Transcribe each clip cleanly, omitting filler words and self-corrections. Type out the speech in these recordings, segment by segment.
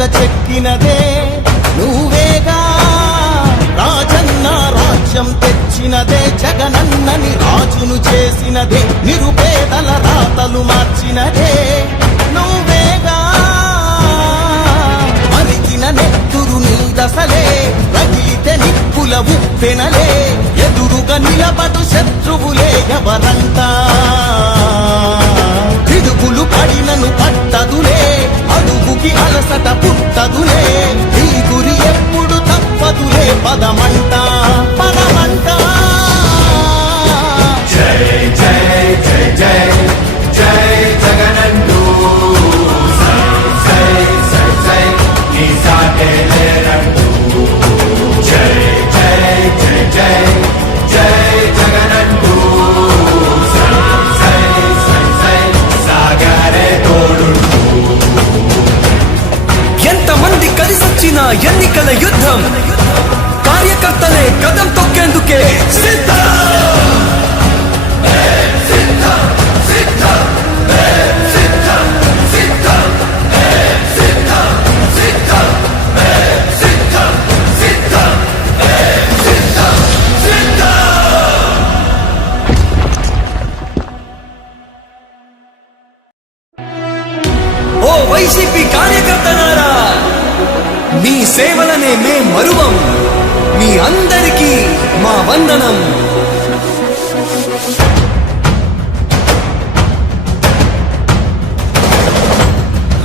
చరితగ చెక్కినదే నువ్వేగా రాజన్న రాజ్యం తెచ్చినదే జగనన్నని రాజును చేసినదే నిరుపేదల రాతలు మార్చినదే నువ్వేగా మరిగిన నెత్తురు నీ దశలే రగిలితే నిప్పుల ఉప్పెనలే ఎదురుగా నిలబడు శత్రువులే ఎవరంతా పిడుగులు పడినను పట్టదులే అడుగుకి అలసట పుట్టదులే ఈ గురి ఎప్పుడు తప్పదులే పదమంట పదమంట జై జై జై జై జై జగనంటూ జై జై జై నీ సాటే లేరంటూ జై జై జై జై జై జగనంటూ జై జై జై సాగరే తోడుంటూ ఎంతమంది కలిసొచ్చిన ఎన్నికల యుద్ధం కార్యకర్తలే కదం తొక్కేందుకే సిద్ధం ఓ వైసీపీ కార్యకర్తలారా మీ సేవలనే మే మరువం మీ అందరికీ మా వందనం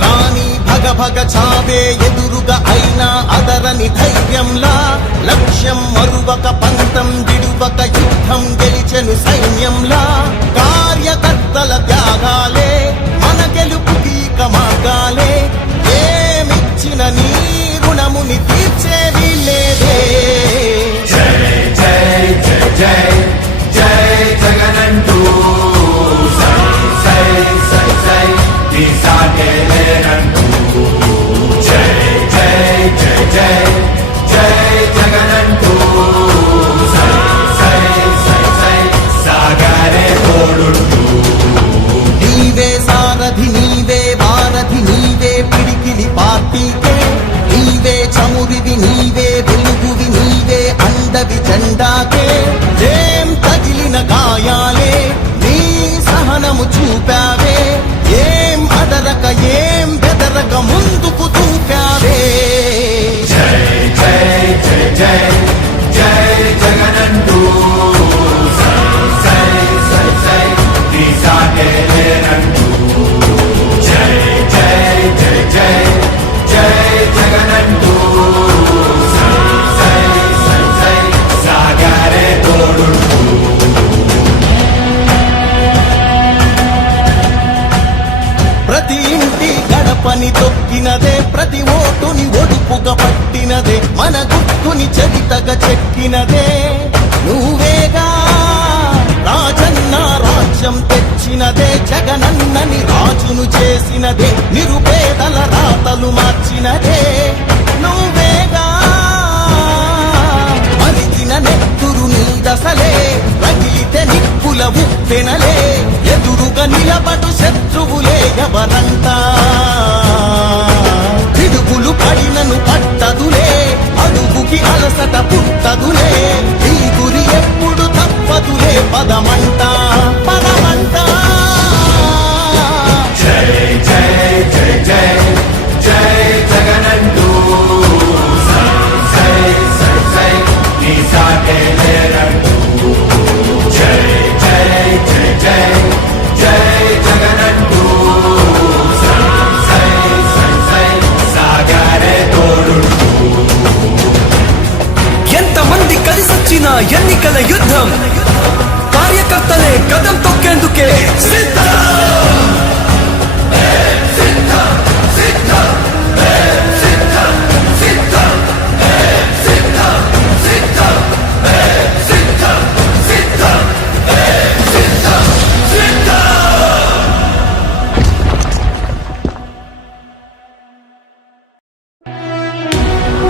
రాణి భగ భగ చావే ఎదురుగా అయినా అదరని ధైర్యంలా లక్ష్యం మరువక పంతం విడువక యుద్ధం గెలిచెను సైన్యంలా కార్యకర్తల త్యాగాలే మన గెలుపుకీక మార్గాలే ఏమిచ్చిన నీ రుణముని తీర్చేది లేదే జై జై జై జై జై జగనంటూ సై సై సై సై నీ సాటే లేరంటూ జై జై జై జై జై జగనంటూ సై సై సై సై సాగరే తోడుంటూ నీవే సారథి నీవే వారధి నీవే పిడికిలి పార్టీకే నీవే చమురివి నీవే వెలుగువి నీవే అండవి జెండాకే ఏం తగిలిన గాయాలే నీ సహనము చూపావే ఏం అదరక ఏం బెదరక ముందుకు చూపావే జై జై జై జై జై జగనంటూ సై సై సై సై నీ సాటే లేరంటూ జై జై జై జై జై జగనంటూ సై సై సై సై సాగరే తోడుంటూ ప్రతి ఇంటి గడపని తొక్కినదే ప్రతి ఓటుని ఒడుపుగా పట్టినదే మన గుర్తుని చరితగా చెక్కినదే నువ్వేగా రాజన్న రాజ్యం తెచ్చినదే జగనన్నని రాజును చేసినదే నిరుపేదల రాతలు మార్చినదే నువ్వేగా మరిగిన నెత్తురు నీ దశలే రగిలితే నిప్పుల ఉప్పెనలే ఎదురుగా నిలబడు శత్రువులే ఎవరంతా పిడుగులు పడినను పట్టదులే అడుగుకి అలసట పుట్టదులే ఈ గురి ఎప్పుడు తప్పదులే పదమంట పదమంట జై జై జై జై జై జగనంటూ సై సై సై సై నీ సాటే లేరంటూ జై జై జై జై జై జగనంటూ సై సై సై సై సాగరే తోడుంటూ ఎంతమంది కలిసొచ్చిన ఎన్నికల యుద్ధం కార్యకర్తలే కదం తొక్కేందుకే సిద్ధం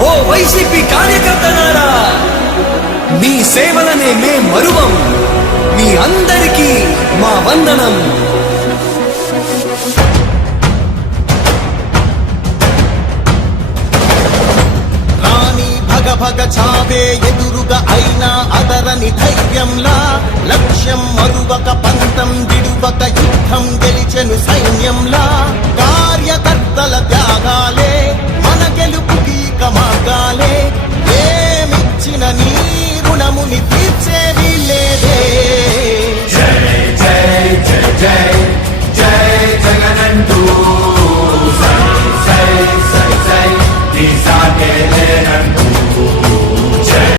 ఓ వైసీపీ కార్యకర్తలారా మీ సేవలనే మే మరువం మీ అందరికీ మా వందనం భగ చావే ఎదురుగా అయినా అదరని ధైర్యంలా లక్ష్యం మరువక పంతం విడువక యుద్ధం గెలిచెను సైన్యం